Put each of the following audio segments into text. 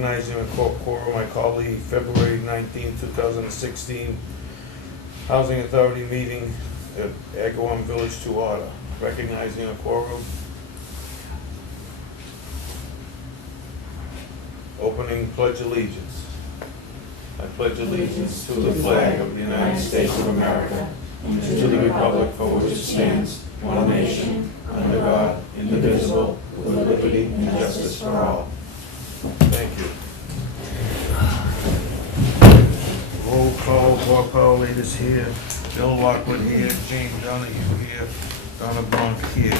recognizing a quorum, I call the February 19, 2016 Housing Authority meeting at Agawam Village to order. Recognizing a quorum. Opening pledge allegiance. I pledge allegiance to the flag of the United States of America and to the republic for which it stands, one nation, under God, indivisible, with liberty and justice for all. Thank you. Roll call, Bob Powell is here, Bill Lockwood here, Jane Donahue here, Donna Bronk here.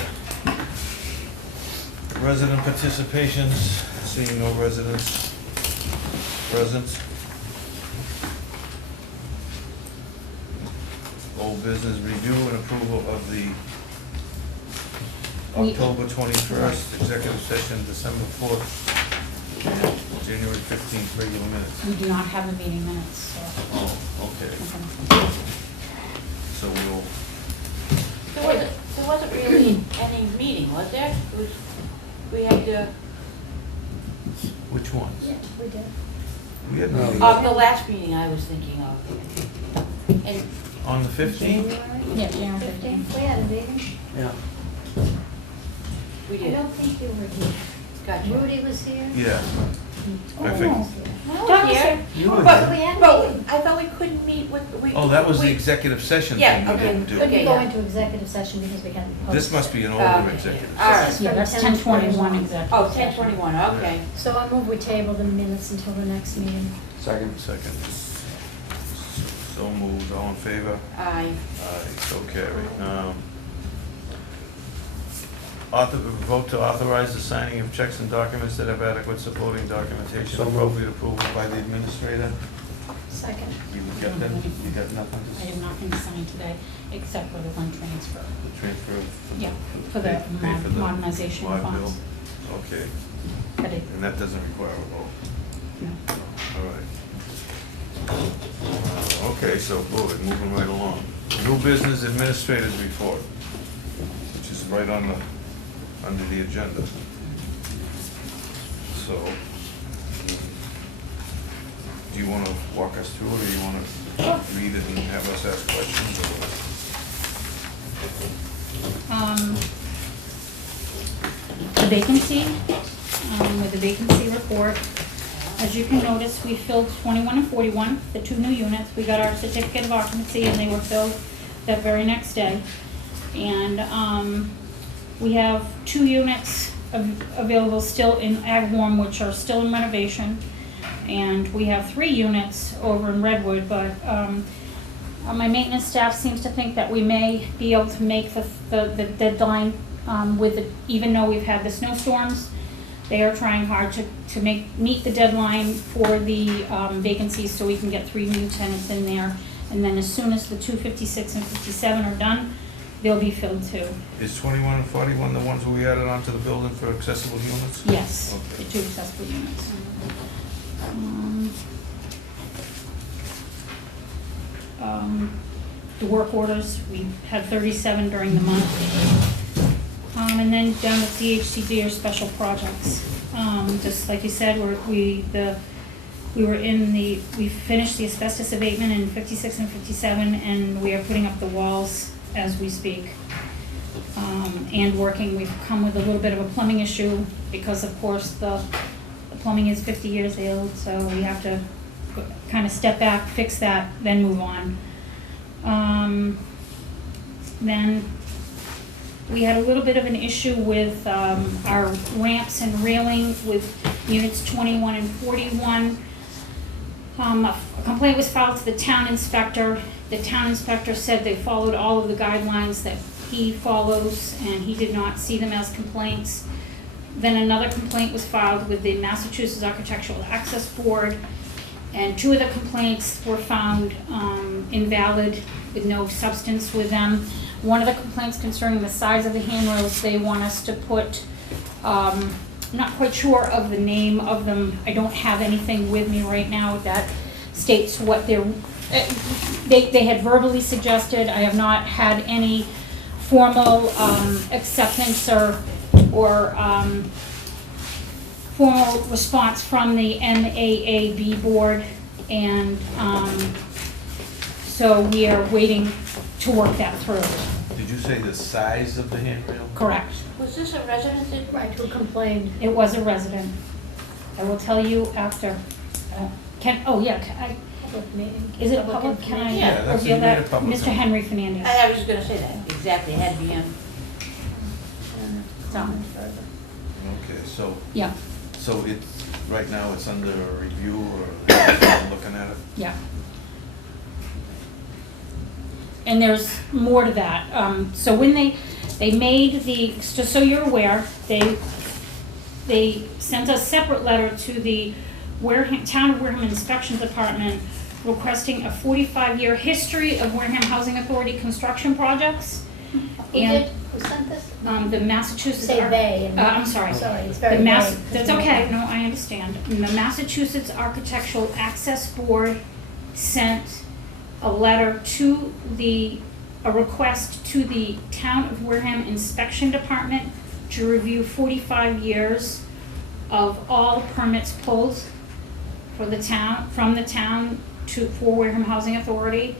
Resident participations, seeing no residents present. Old business review and approval of the October 21st executive session, December 4th, and January 15th regular minutes. We do not have the meeting minutes, so. Oh, okay. So we'll, There wasn't really any meeting, was there? It was, we had to, which ones? Yeah, we did. We had no. the last meeting I was thinking of. And On the 15th? Yeah, January 15th. We had a meeting. Yeah. we I did. don't think you were here. Gotcha. Rudy was here. Yeah. I Oh, think, No, Don was yeah. here. You were But, We had a but meeting. I thought we couldn't meet with, oh, that was the we- executive session Yeah, thing we okay, didn't do. okay. We go yeah. into executive session because we hadn't posted. This must be an older Okay. executive. All right. This is Yeah, from that's 10:21. 10:21 exactly. Oh, 10:21, okay. So I move we table the minutes until the next meeting. Second. Second. So moved, all in favor? Aye. Aye, so carried. Vote to authorize the signing of checks and documents that have adequate supporting documentation, So moved. appropriate approval by the administrator. Second. You got that? You got nothing I to have nothing to sign today, except for the one transfer. the transfer? Yeah, for the pay for the modernization live funds. bill? Okay, But it, and that doesn't require a vote, no. all right. Okay, so good, moving right along. New business administrators report, which is right on the, under the agenda. So, do you want to walk us through it, or do you want to read it and have us ask questions? The vacancy, with the vacancy report, as you can notice, we filled 21 and 41, the two new units. We got our certificate of occupancy and they were filled that very next day. And we have 2 units available still in Ag Warm, which are still in renovation. And we have 3 units over in Redwood, but my maintenance staff seems to think that we may be able to make the deadline with it, even though we've had the snowstorms. They are trying hard to meet the deadline for the vacancies so we can get 3 new tenants in there. And then as soon as the 256 and 57 are done, they'll be filled too. Is 21 and 41 the ones we added onto the building for accessible units? Yes, Okay. the 2 accessible units. The work orders, we had 37 during the month. And then down at DHCD are special projects. Just like you said, we finished the asbestos abatement in 56 and 57, and we are putting up the walls as we speak. And working, we've come with a little bit of a plumbing issue because of course the plumbing is 50 years old, so we have to kind of step back, fix that, then move on. Then we had a little bit of an issue with our ramps and railing with units 21 and 41. A complaint was filed to the town inspector. The town inspector said they followed all of the guidelines that he follows, and he did not see them as complaints. Then another complaint was filed with the Massachusetts Architectural Access Board, and 2 of the complaints were found invalid with no substance with them. One of the complaints concerning the size of the handrails, they want us to put, I'm not quite sure of the name of them. I don't have anything with me right now that states what they had verbally suggested. I have not had any formal acceptance or formal response from the MAAB board, and so we are waiting to work that through. Did you say the size of the handrail? Correct. Was this a resident that? Right, who complained? It was a resident. I will tell you after. Public meeting. Is it public? Can I Yeah, that's reveal a that? public Mr. comment. Henry Fernandez. I was gonna say that, exactly, it had to be on. Comment further. Okay, so, Yeah, so it's, right now it's under review or I'm looking at it? yeah. And there's more to that. So when they made the, just so you're aware, they sent a separate letter to the Wareham, Town of Wareham Inspection Department requesting a 45-year history of Wareham Housing Authority construction projects. Who And did? Who sent this? the Massachusetts. Say they. and- I'm sorry. Sorry, it's very The vague. That's okay, no, I understand. The Massachusetts Architectural Access Board sent a letter to a request to the Town of Wareham Inspection Department to review 45 years of all permits pulled for the town, from the town for Wareham Housing Authority.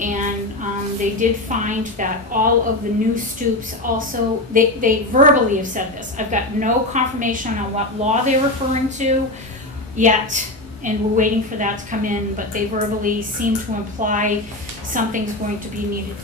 And they did find that all of the new stoops also, they verbally have said this. I've got no confirmation on what law they're referring to yet, and we're waiting for that to come in, but they verbally seem to imply something's going to be needed.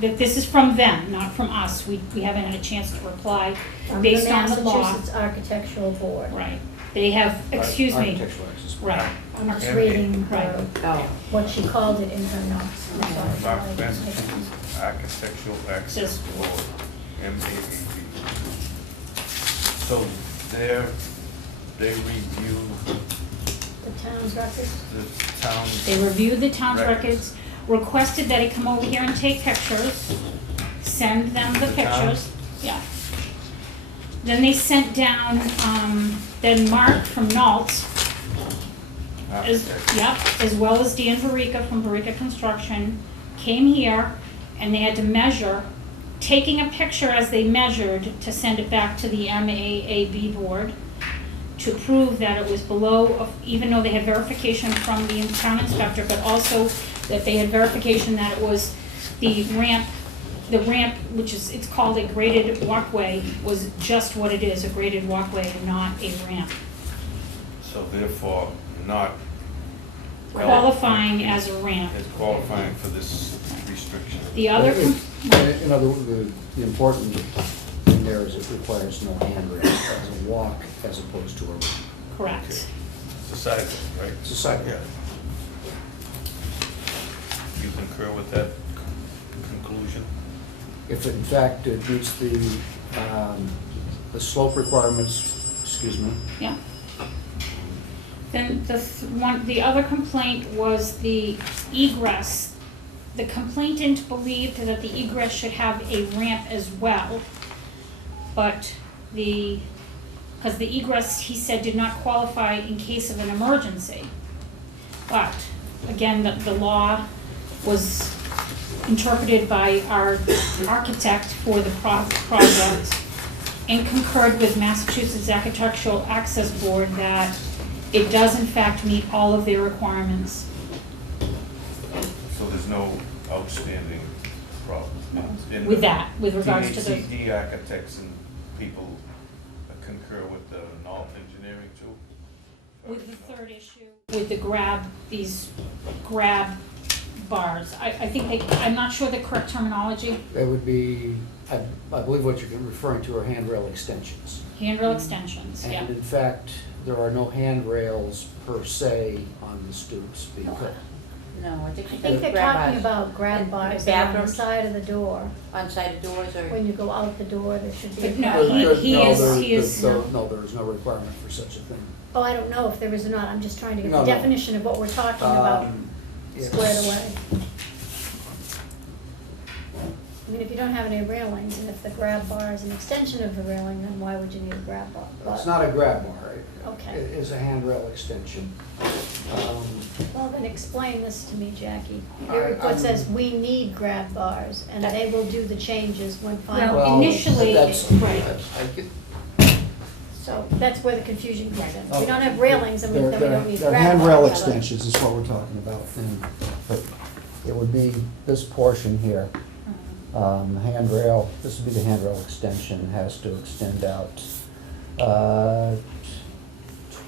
That this is from them, not from us. We haven't had a chance to reply based on the law. Massachusetts Architectural Board. Right. They have, excuse me, Architectural access. right. I'm just reading Right. her, Oh. what she called it in her notes. I'm sorry. Massachusetts Architectural Access Yes. Board, MAAB. So they review The town's records? the town. They reviewed the town's Records. records, requested that he come over here and take pictures, send them the The town? pictures, yeah. Then they sent down, then Mark from Nault, as well as Dan Varica from Varica Construction, came here, and they had to measure, taking a picture as they measured to send it back to the MAAB board to prove that it was below, even though they had verification from the town inspector, but also that they had verification that it was the ramp, which is, it's called a graded walkway, was just what it is, a graded walkway and not a ramp. So therefore, not Qualifying as a ramp. is qualifying for this restriction. The other, In other words, the important thing there is it requires no handrail as a walk as opposed to a ramp. correct. It's a sidewalk, right? It's a sidewalk. Yeah. You concur with that conclusion? If in fact it meets the slope requirements, excuse me, Yeah. Then the other complaint was the egress. The complainant believed that the egress should have a ramp as well, but because the egress, he said, did not qualify in case of an emergency. But, again, the law was interpreted by our architect for the project and concurred with Massachusetts Architectural Access Board that it does in fact meet all of their requirements. So there's no outstanding problem? in With the that, with regards to the, DHCD architects and people concur with the Nault Engineering too? with the third issue, with these grab bars. I think I'm not sure the correct terminology, that would be, I believe what you're referring to are handrail extensions. handrail extensions, yeah. And in fact, there are no handrails per se on the stoops because, No, I think I think they're talking about grab bars that are on the Bathrooms? side of the door. On side of doors or? When you go out the door, there should be a But no, grab bar. he is, No, there is no requirement for such a thing. Oh, I don't know if there is or not, I'm just trying to get No, the no. definition of what we're talking about Yes. squared away. I mean, if you don't have any railings, and if the grab bar is an extension of the railing, then why would you need a grab bar? It's not a grab bar, Okay. it is a handrail extension. Well, then explain this to me, Jackie. I- Your report I'm- says we need grab bars, and they will do the changes when Well, final. Well, initially, that's- right. I get- So that's where the confusion comes in. If we Oh. don't have railings, then we don't need They're grab handrail bars. extensions is what we're talking about. But it would be this portion here. Handrail, this would be the handrail extension, has to extend out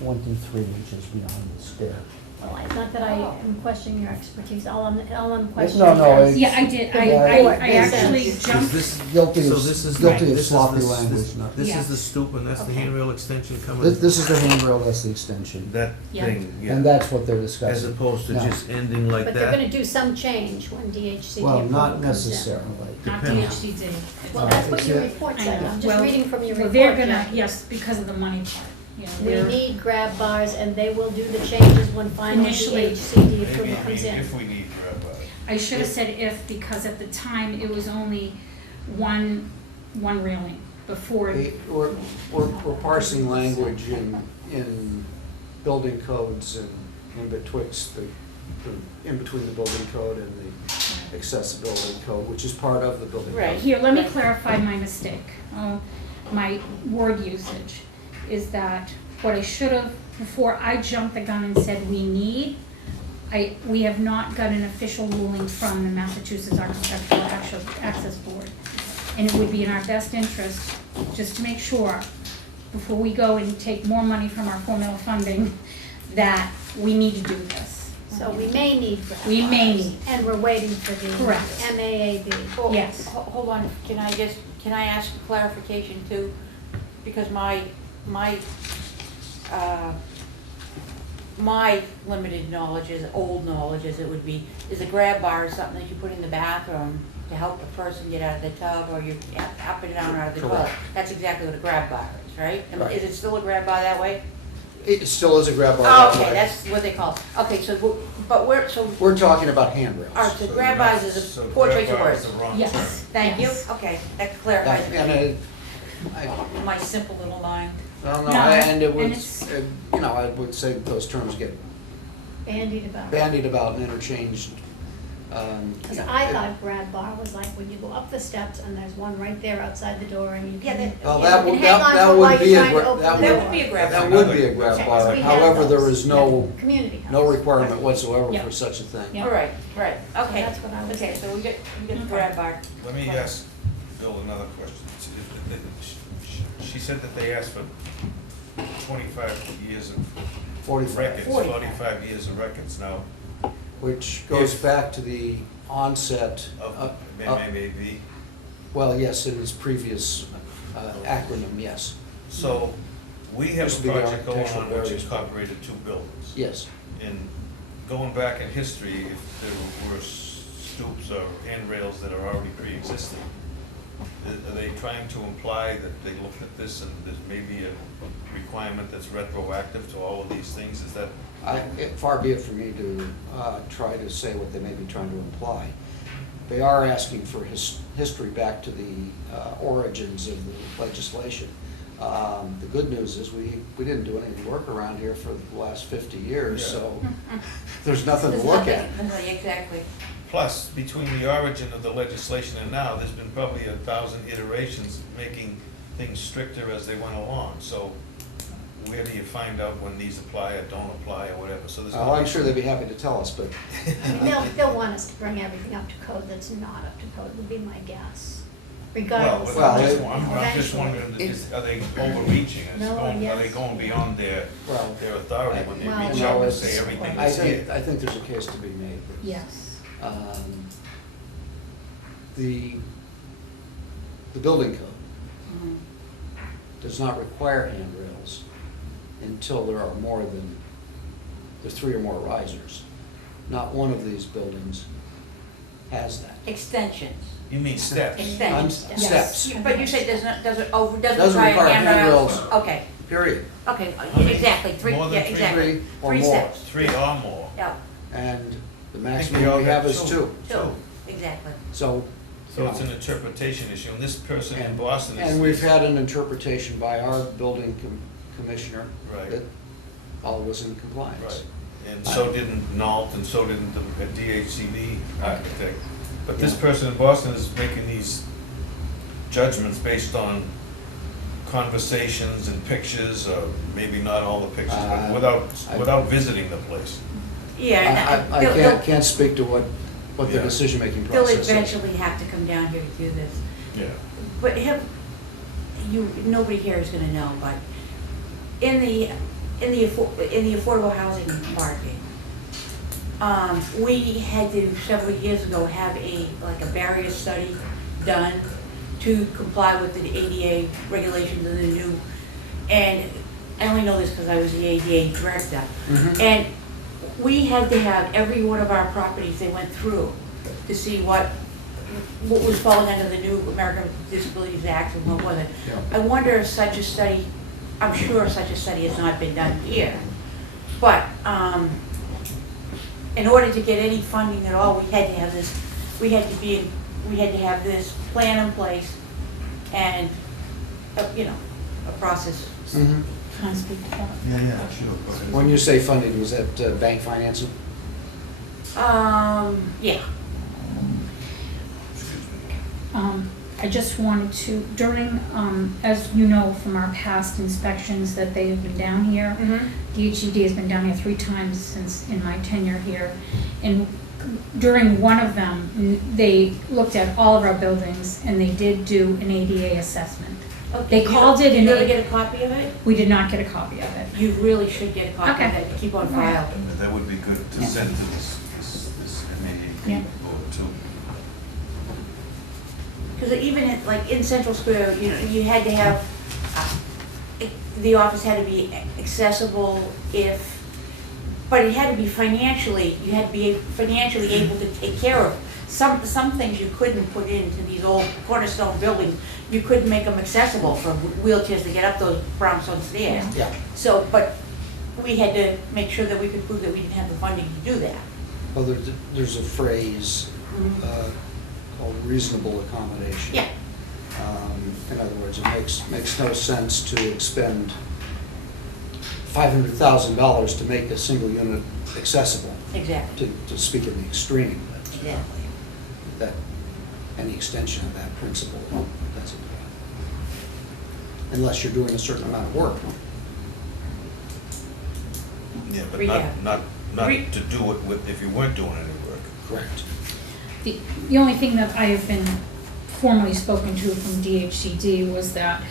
23 inches beyond the stair. Well, it's not that I am questioning your expertise, all I'm No, questioning no, is. Yeah, I did, I Yeah. actually Is jumped, this, Guilty so of, this is, guilty of this is sloppy the- language. not- This is Yes. the stoop and that's the Okay. handrail extension coming? This is the handrail, that's the extension. That Yeah. thing, And yeah, that's what they're as discussing. opposed to No. just ending like But they're that? gonna do some change when DHCD Well, approval not comes in. necessarily. not Depends. DHCD. Well, that's what your It's- report I said, know. I'm just Well, reading from your Well, report, they're gonna, Jackie. yes, because of the money part, you know, We they're, need grab bars, and they will do the changes when final Initially. DHCD Maybe approval comes in. if we need grab bars. I should have said if, because at the time, it was only one railing before. We're parsing language in building codes and in betwixt in between the building code and the accessibility code, which is part of the building code. Right. Here, let me clarify my mistake, my word usage, is that what I should have, before I jumped the gun and said we need, we have not got an official ruling from the Massachusetts Architectural Access Board. And it would be in our best interest, just to make sure, before we go and take more money from our formula funding, that we need to do this. So we may need grab bars. We may need. And we're waiting for the Correct. MAAB. Well, Yes. Hold on, can I ask a clarification too? Because my limited knowledge is, old knowledge as it would be, is a grab bar something that you put in the bathroom to help the person get out of the tub or you up and down out of the toilet. Correct. That's exactly what a grab bar is, right? Right. Is it still a grab bar that way? It still is a grab bar. Oh, that okay, way. that's what they call it. Okay, so, but we're, so, We're talking about handrails. all right, so grab bars is a So poor grab choice of bar is words. the wrong Yes. term. Thank you, Yes. okay, that clarifies it. And My simple little mind. well, no, No, and it and was, it's- you know, I would say those terms get Bandied about. bandied about and interchanged. Because I thought grab bar was like when you go up the steps and there's one right there outside the door and you Yeah, can. that- Well, Yeah, that you would, can hang on that to it while would be you're a, trying to gra- open that the That door. would be a grab bar. That would be a grab Okay, bar, so we have however, there those. is no, Community house. no requirement whatsoever Yeah. for such a thing. Yeah. All right, right, okay. that's what I was Okay, so we get the Okay. grab bar. Let me ask Bill another question. She said that they asked for 25 years of 45, records, 45. 45 years of records now which goes If- back to the onset of of, MAB. well, yes, in its previous acronym, yes, So we have Used a to be the project going architectural on which barriers. incorporated two buildings. yes. And going back in history, if there were stoops or handrails that are already pre-existing, are they trying to imply that they looked at this and there's maybe a requirement that's retroactive to all of these things? Is that, Far be it for me to try to say what they may be trying to imply. They are asking for history back to the origins of the legislation. The good news is we didn't do any work around here for the last 50 years, Yeah. so there's nothing to There's look nothing- at. nothing- Exactly. plus, between the origin of the legislation and now, there's been probably 1,000 iterations making things stricter as they went along. So where do you find out when these apply or don't apply or whatever? So there's. Oh, I'm sure they'd be happy to tell us, but I mean, they'll want us to bring everything up to code that's not up to code, would be my guess, regardless. Well, Well, I'm just, it- I'm just eventually. wondering, are they overreaching? No, Are yes. they going beyond their Well, authority when they Well, reach no, out and it's- say everything I is think, here? I think there's a case to be made. Yes. The building code Mhm. does not require handrails until there are more than, there's 3 or more risers. Not one of these buildings has that. Extensions. You mean steps? Extensions. Steps, But you say doesn't Doesn't require require handrails? handrails. Okay, period. okay, many? exactly, three, More than yeah, three? exactly. 3 or 3 more. steps, 3 or more. yeah, And the I think maximum we all we have got is 2. 2, exactly. So, So it's an interpretation issue, and this person in and Boston is. and we've had an interpretation by our building commissioner Right. that all was in compliance. Right, and so didn't Nault, and so didn't the DHCD architect. But this Yeah. person in Boston is making these judgments based on conversations and pictures, maybe not all the pictures, but I- without visiting the place. Yeah, and I can't speak to what the Yeah. decision-making they'll process is. eventually have to come down here to do this. Yeah. But nobody here is gonna know, but in the affordable housing market, we had to, several years ago, have a barrier study done to comply with the ADA regulations and the new, and I only know this because I was the ADA director. Mhm. And we had to have every one of our properties they went through to see what was falling under the new American Disabilities Act and what wasn't. Yeah. I wonder if such a study, I'm sure such a study has not been done here, but in order to get any funding at all, we had to have this, we had to have this plan in place and, a process. Mhm. Can I speak to that? Yeah, sure. Go ahead. When you say funding, was that bank financing? Yeah. Excuse me. I just wanted to, during, as you know from our past inspections that they have been down here, DHED has been down here 3 times since in my tenure here. And during one of them, they looked at all of our buildings and they did do an ADA assessment. Okay, They called it Did an you ever A- get a copy of it? We did not get a copy of it. You really should get a copy of Okay. it, to keep on All right. file. And that would be good to Yeah. send to this MAA Yeah. board too. Because even in Central Square, you had to have, the office had to be accessible but it had to be financially, you had to be financially able to take care of. Some things you couldn't put into these old cornerstone buildings, you couldn't make them accessible for wheelchairs to get up those brownstone stairs. Yeah. So, but we had to make sure that we could prove that we didn't have the funding to do that. Well, there's a phrase called reasonable accommodation. Yeah. In other words, it makes no sense to expend $500,000 to make a single unit accessible, Exactly. to speak in the extreme. But, Exactly. that any extension of that principle doesn't, unless you're doing a certain amount of work. Yeah, but Yeah. not Re- to do it with, if you weren't doing any work. Correct. The only thing that I have been formally spoken to from DHCD was that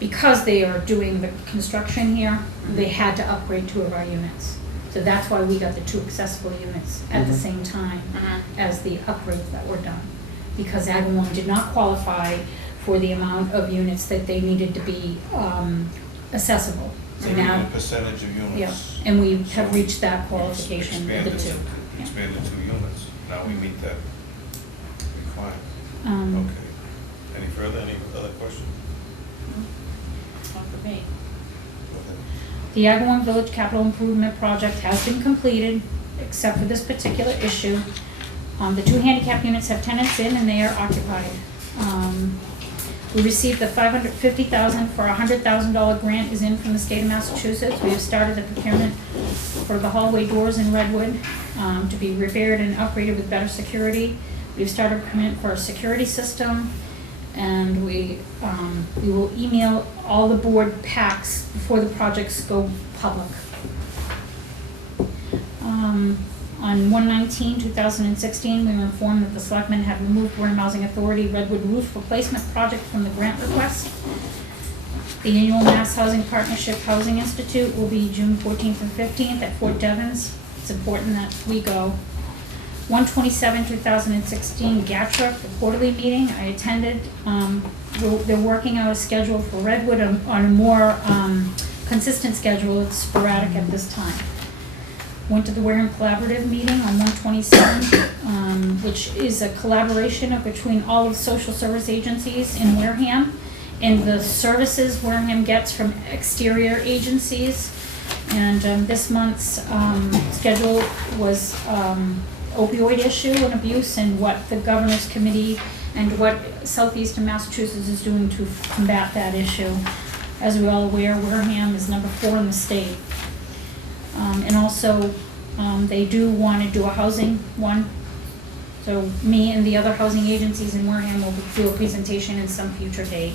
because they are doing the construction here, they had to upgrade 2 of our units. So that's why we got the 2 accessible units at the Mhm. same time as the upgrades that were done. Because Agawam did not qualify for the amount of units that they needed to be accessible. So now, The percentage of units. yeah, and we have So reached that qualification with the 2. Yeah. Expanded 2 units. Now we meet that requirement. Um, Okay. Any further, any other questions? Not for me. Go ahead. The Agawam Village Capital Improvement Project has been completed, except for this particular issue. The 2 handicap units have tenants in and they are occupied. We received the $550,000 for a $100,000 grant is in from the state of Massachusetts. We have started the procurement for the hallway doors in Redwood to be repaired and upgraded with better security. We've started procurement for a security system, and we will email all the board packs before the projects go public. On 1/19/2016, we were informed that the selectmen had removed Wareham Housing Authority Redwood roof replacement project from the grant request. The annual Mass Housing Partnership Housing Institute will be June 14th and 15th at Fort Devens. It's important that we go. 1/27/2016, GATRA, the quarterly meeting, I attended. They're working out a schedule for Redwood on a more consistent schedule. It's sporadic at this time. Went to the Wareham Collaborative meeting on 1/27, which is a collaboration between all of the social service agencies in Wareham and the services Wareham gets from exterior agencies. And this month's schedule was opioid issue and abuse and what the Governor's Committee and what Southeastern Massachusetts is doing to combat that issue. As we're all aware, Wareham is number 4 in the state. And also, they do want to do a housing one. So me and the other housing agencies in Wareham will do a presentation in some future date.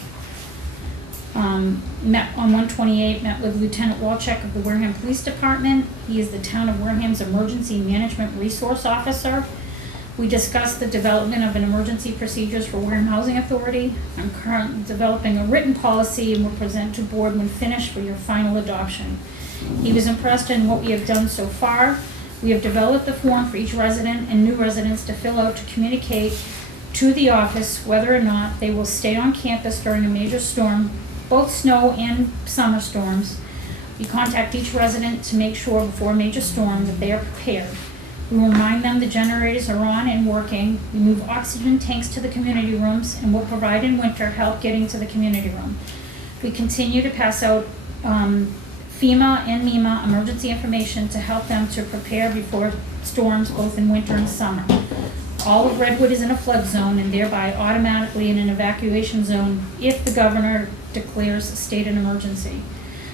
Met on 128, met with Lieutenant Walczek of the Wareham Police Department. He is the town of Wareham's Emergency Management Resource Officer. We discussed the development of an emergency procedures for Wareham Housing Authority. I'm currently developing a written policy and will present to board when finished for your final adoption. He was impressed in what we have done so far. We have developed the form for each resident and new residents to fill out to communicate to the office whether or not they will stay on campus during a major storm, both snow and summer storms. We contact each resident to make sure before a major storm that they are prepared. We remind them the generators are on and working. We move oxygen tanks to the community rooms and will provide in winter help getting to the community room. We continue to pass out FEMA and MEMA emergency information to help them to prepare before storms both in winter and summer. All of Redwood is in a flood zone and thereby automatically in an evacuation zone if the governor declares a state of emergency.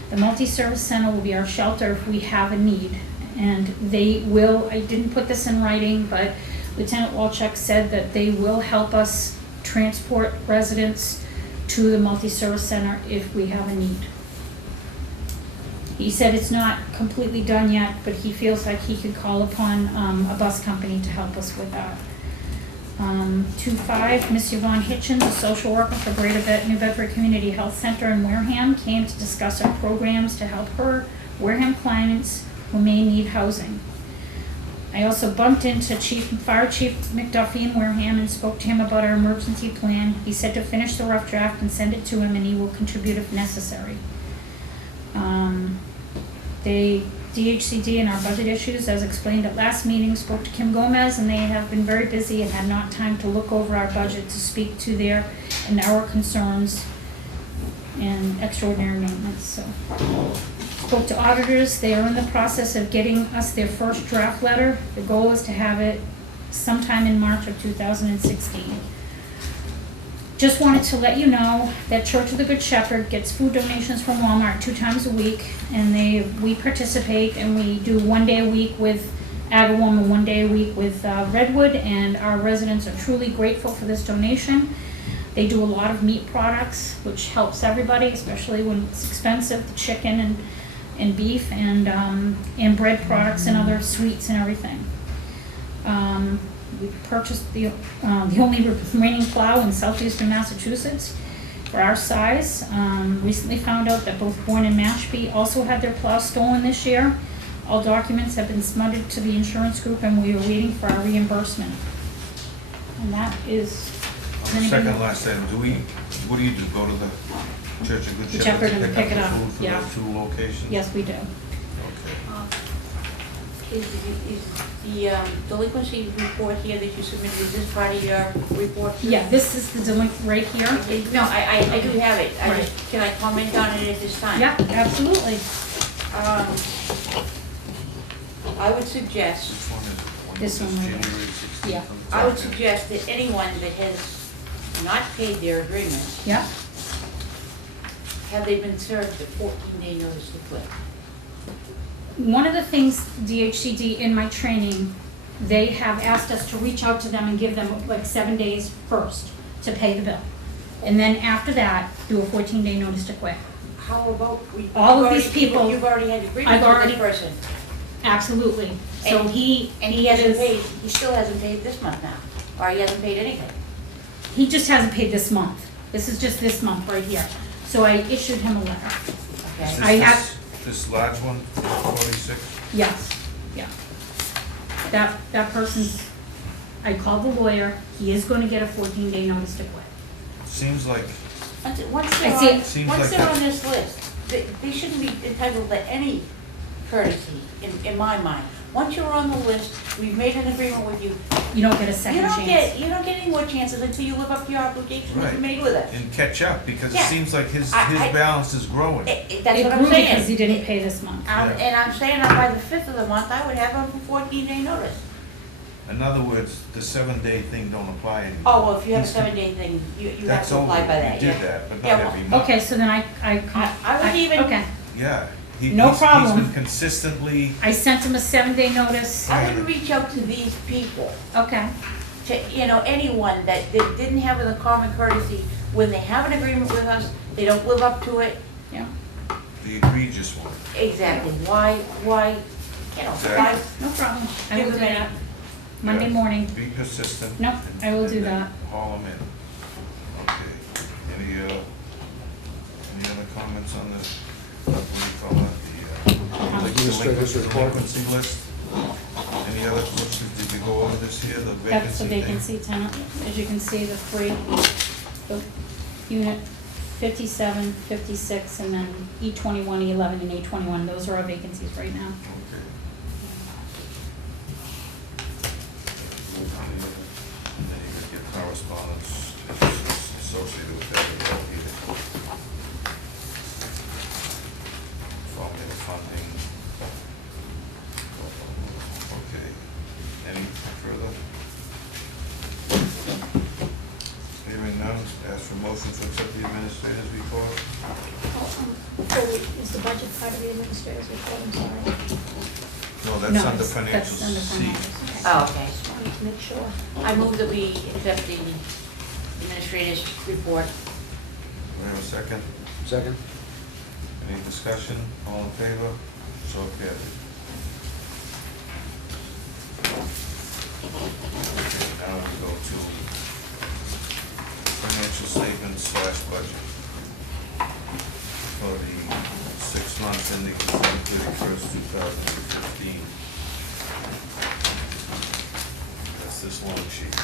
The multi-service center will be our shelter if we have a need. And they will, I didn't put this in writing, but Lieutenant Walczek said that they will help us transport residents to the multi-service center if we have a need. He said it's not completely done yet, but he feels like he could call upon a bus company to help us with that. 2.5, Miss Yvonne Hitchens, a social worker for Greater New Bedford Community Health Center in Wareham, came to discuss our programs to help her Wareham clients who may need housing. I also bumped into Fire Chief McDuffie in Wareham and spoke to him about our emergency plan. He said to finish the rough draft and send it to him, and he will contribute if necessary. DHCD and our budget issues, as explained at last meeting, spoke to Kim Gomez, and they have been very busy and had not time to look over our budget to speak to their and our concerns and extraordinary maintenance. So, spoke to auditors. They are in the process of getting us their first draft letter. The goal is to have it sometime in March of 2016. Just wanted to let you know that Church of the Good Shepherd gets food donations from Walmart 2 times a week, and we participate, and we do 1 day a week with Agawam and 1 day a week with Redwood, and our residents are truly grateful for this donation. They do a lot of meat products, which helps everybody, especially when it's expensive, the chicken and beef, and bread products and other sweets and everything. We purchased the only remaining plow in southeastern Massachusetts for our size. Recently found out that both Bourne and Mashpee also had their plow stolen this year. All documents have been submitted to the insurance group, and we are waiting for our reimbursement. And that is. On the second last item, what do you do? Go to the Church of Good Shepherd and pick it up? the food for Yeah. those 2 locations? Yes, we do. Okay. Is the delinquency report here that you submitted, is this part of your report? Yeah, this is the delinquent right here. No, I do have it. Right. Can I comment on it at this time? Yeah, absolutely. I would suggest, Which one is it? One This that one says right here. January 16th Yeah. on the I would top? suggest that anyone that has not paid their agreement, Yeah. have they been served a 14-day notice to quit? One of the things DHCD in my training, they have asked us to reach out to them and give them like 7 days first to pay the bill. And then after that, do a 14-day notice to quit. How about All of these people- You've already had agreement I've with already- this person, Absolutely. So And- he hasn't is- paid, he still hasn't paid this month now, or he hasn't paid anything. He just hasn't paid this month. This is just this month right here. So I issued him a letter. Okay. Is I this- have- This large one, 46? Yes, yeah. That person's, I called the lawyer. He is gonna get a 14-day notice to quit. Seems like, Once I see they're it. on, Seems once like they're that- on this list, they shouldn't be entitled to any courtesy, in my mind. Once you're on the list, we've made an agreement with you. You don't get a You second don't chance. get any more chances until you live up to your obligation that you Right. made with us. and catch up, because it Yeah. seems like his I- balance is growing. That's It what I'm grew saying. because he didn't pay this month. Yeah. And I'm saying that by the 5th of the month, I would have him for 14-day notice. In other words, the 7-day thing don't apply anymore. Oh, well, if you have a He's- 7-day thing, you have That's to over, apply by that, we yeah. did that, but Yeah, not well, every month. Okay, so then I would even- okay. Yeah. No He's problem. been consistently, I sent him a 7-day notice. I would reach out to these people, Okay, to, anyone that didn't have the common courtesy when they have an agreement with us they don't live up to it. Yeah, The egregious one. Exactly, why, you know, why, no problem. I will Give do them that. Monday Yeah. morning. Be persistent. No, and- I will do and then that. Haul them in. Okay. Any other comments on the, what do you call it, the Administrator's report. delinquency list? Any other questions? Did you go over this here, the That's the vacancy thing? vacancy tenant. As you can see, the three, the unit 57, 56, and then E21, E11, and A21. Those are our vacancies right now. Okay. And then you could get correspondence associated with that as well here. Funding. Okay. Any further? Hearing none, ask for motion to accept the administrator's report. Is the budget part of the administrator's report, I'm sorry? No, that's No, under that's financial under C. financials. oh, okay. Just wanted to make sure. I move that we accept the administrator's report. Do we have a second? Second? Any discussion? All in favor? So carried. Okay, now we go to financial statements / budget for the 6 months ending December 31st, 2015. That's this long sheet.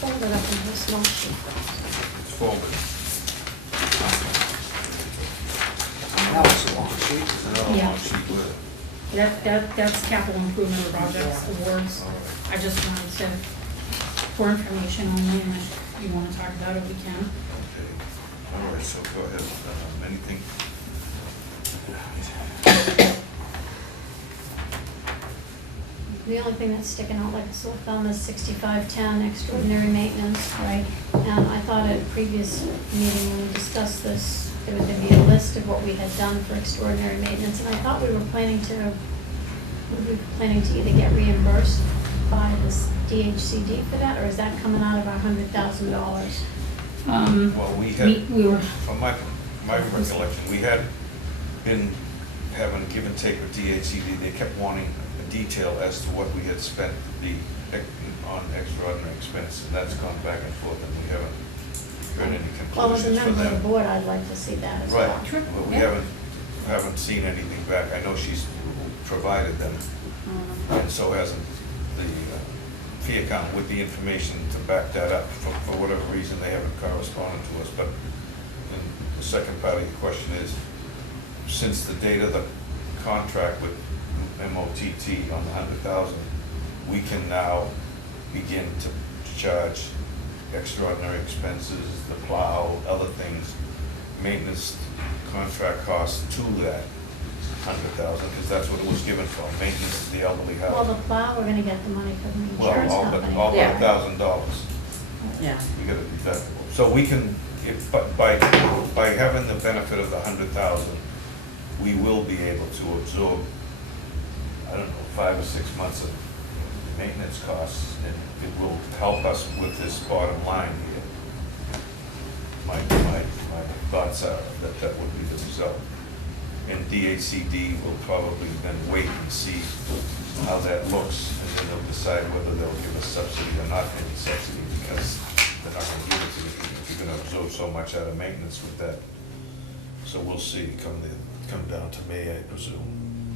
Fold it up into a small sheet. It's folded. That was a long sheet. There's another Yeah. long sheet with it. That's capital improvement projects, awards. All right. I just wanted to, for information only, and if you want to talk about it, we can. Okay, all right, so go ahead, anything? The only thing that's sticking out like a sore thumb is 6510 extraordinary maintenance, right? And I thought at a previous meeting when we discussed this, there was gonna be a list of what we had done for extraordinary maintenance, and I thought we were planning to either get reimbursed by this DHCD for that, or is that coming out of our $100,000? Well, We were, from my recollection, we had been having give and take with DHCD. They kept wanting a detail as to what we had spent on extraordinary expense, and that's gone back and forth, and we haven't heard any Well, as a conclusions from member of the them. board, I'd like to see that as well. Right, Sure, but we yeah. haven't seen anything back. I know she's provided them, and so hasn't the fee account with the information to back that up. For whatever reason, they haven't corresponded to us, but then the second part of your question is, since the date of the contract with MOTT on the 100,000, we can now begin to charge extraordinary expenses, the plow, other things, maintenance contract costs to that 100,000, because that's what it was given for, maintenance of the elderly Well, the housing. plow, we're gonna get the money from the insurance Well, company. all but Yeah. $1,000. Yeah. We got a deductible. So we can, if, but by having the benefit of the 100,000, we will be able to absorb, I don't know, 5 or 6 months of maintenance costs, and it will help us with this bottom line here. My thoughts are that that would be the result. And DHCD will probably then wait and see how that looks, and then they'll decide whether they'll give us subsidy or not any subsidy, because they're not gonna give it to you if you're gonna absorb so much out of maintenance with that. So we'll see, come down to May, I presume.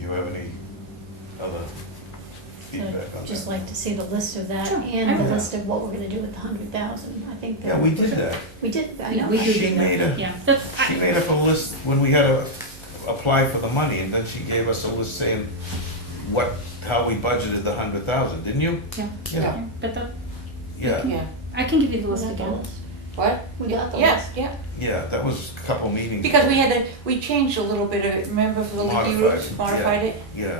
You have any other feedback on that? I'd just like to see the list of that Sure. and the Yeah. list of what we're gonna do with the 100,000. I think that. Yeah, we did that. We did, I yeah, know. we do She do that. made a- Yeah, She made up a list when we had to apply for the money, and then she gave us a list saying how we budgeted the 100,000, didn't you? yeah. Yeah. But Yeah, Yeah. I can give you the We list got the again. list. What? We got the Yes, list. yeah. yeah, that was a couple meetings. Because we changed a little bit of it, remember, for the leaky Modified roofs, it, modified yeah. it? Yeah,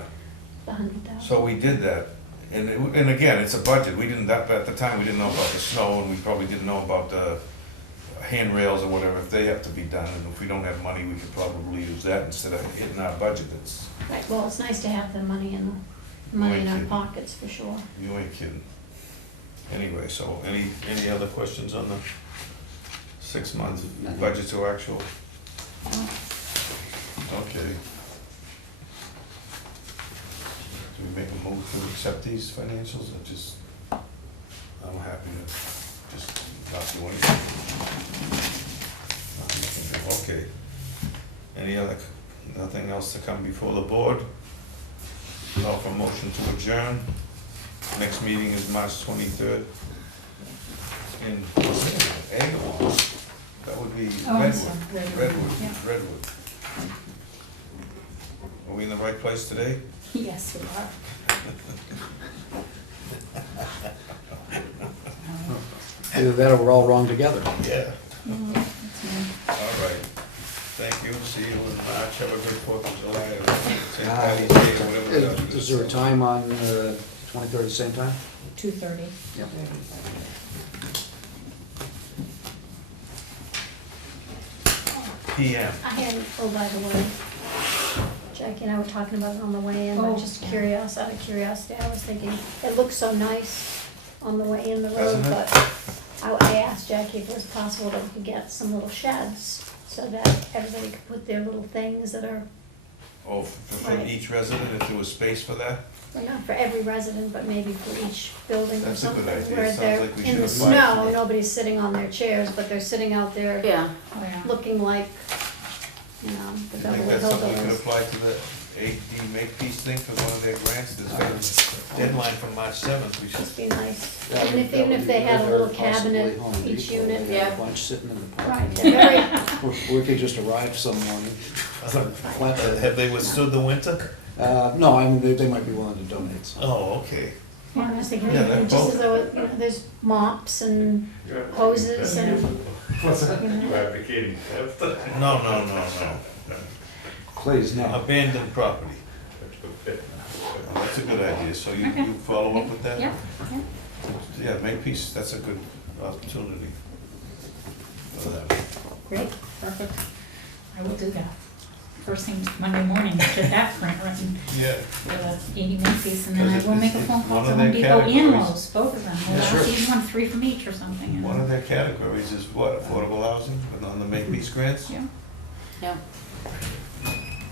The 100,000. so we did that, and again, it's a budget, we didn't, at the time, we didn't know about the snow, and we probably didn't know about the handrails or whatever, if they have to be done, and if we don't have money, we could probably use that instead of hitting our budget. It's, Well, it's nice to have the money in our Thank pockets, you. for sure. you ain't kidding. Anyway, so any other questions on the 6-month budget to actual? Okay. Do we make a move to accept these financials, or just, I'm happy to just not do anything? Okay. Nothing else to come before the board? Call for motion to adjourn. Next meeting is March 23rd. In, that would be Oh, I'm Redwood. sorry, Redwood, yeah. Redwood. Are we in the right place today? Yes, we are. Either that or we're all wrong together. Yeah. Mm, that's me. All right. Thank you. See you in March. Have a good 4th of July. or St. Uh, Patty's Day, or whatever it Is there a time on 23rd at the same time? 2:30. Yep. PM. I had, oh, by the way, Jackie and I were talking about it on the way in, Oh, but just yeah. out of curiosity, I was thinking, it looks so nice on the way in the road, Doesn't it? but I asked Jackie if it was possible that we could get some little sheds so that everybody could put their little things that are, Oh, for Right. each resident, if there was space for that? well, not for every resident, but maybe for each building or That's a good something. idea. Where Sounds they're like we in the should apply for snow, it. nobody's sitting on their chairs, but they're sitting out there Yeah. Oh, yeah. looking like, the I think Beverly that's something we could Hillbillies. apply to the AD Makepeace thing for one of their grants. There's got a deadline for March 7th. We should, Just be nice. That Even would- if, that even would if be they had a good, little or possibly cabinet, Home each Depot, unit. they have Yeah. a bunch sitting in the Right, parking they're very, lot. We could just arrive some morning. have they withstood the winter? No, I mean, they might be willing to donate some. Oh, okay. yeah, I was thinking, Yeah, they're just both- as though, there's mops and hoses and, What's that? you know. Advocating theft? No. Please, no. Abandoned property. That's a good idea. So you Okay. you follow up with that? Yeah, yeah. Yeah, Makepeace, that's a good opportunity for that. Great, perfect. I will do that. First thing Monday morning, get that print written Yeah. for the 80 minute piece, and then I Because will make a it's phone call one to of Home their Depot and categories. Lowe's, both of them. Yeah, Well, sure. that's each one, 3 from each or something. and- One of their categories is what, affordable housing, and on the Makepeace grants? Yeah. Yeah.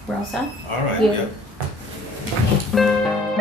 We're all set? All right, Yeah. yeah.